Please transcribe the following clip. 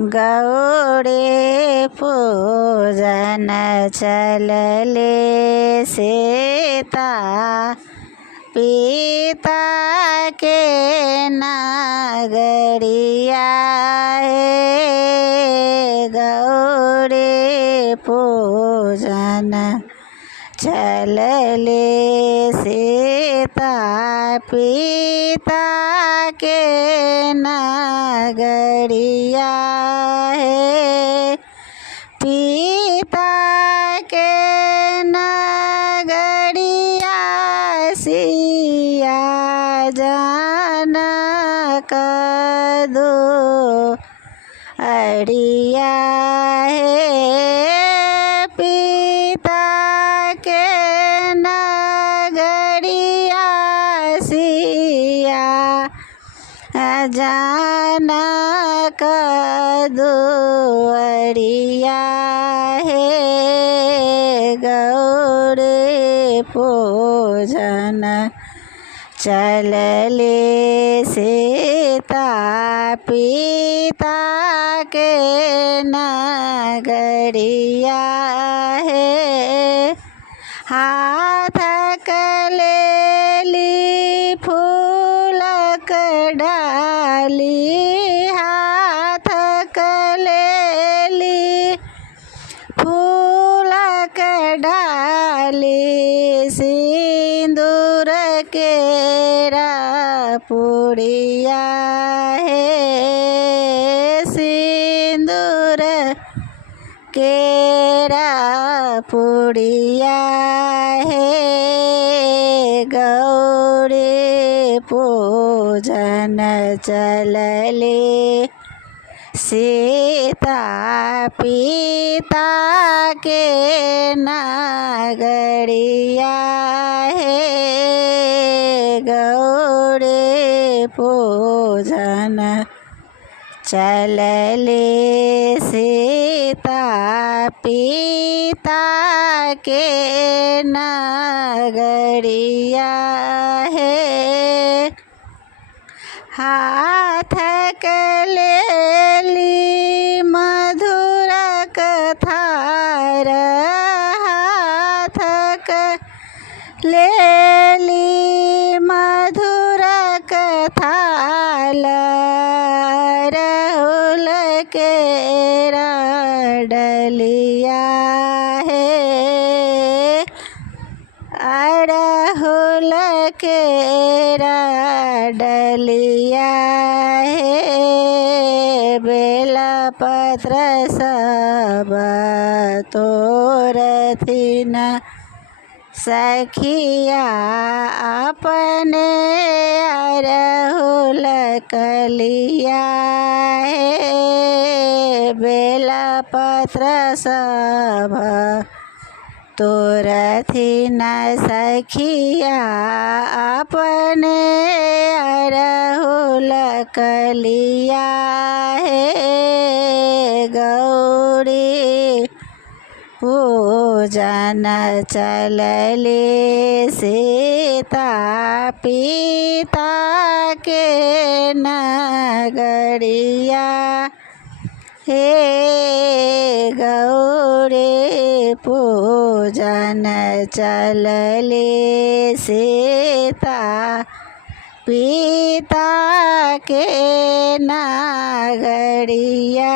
गौड़े पूजन चलले सीता पिता के नगरिया गौड़े पूजन चलले सीता पिता के नगरिया पिता के नगरिया सिया जनक दो अड़िया पिता के नगरिया सिया जनक दुअरिया गौड़े पूजन चलले सीता पिता के नगरिया हाथ कलेली फूलक डाली हाथ कलेली फूलक डाली सिंदूर केरा पुड़िया सिंदूर केरा पुड़िया गौड़े पूजन चलले सीता पिता के नगरिया गौड़े पूजन चलले सीता पिता के नगरिया हाथ कलेली मधुर कथार हाथ कलेली मधुर कथाल राहुल के डलिया अड़हुल के डलिया बेला पत्र सब तोरथिन सखिया अपने अड़हुल कलिया बेला पत्र सब तोरथिन सखिया अपने अड़हुल कलिया गौड़ी पूजन चलले सीता पिता के नगरिया गौड़े पूजन चलले सीता पिता के नगरिया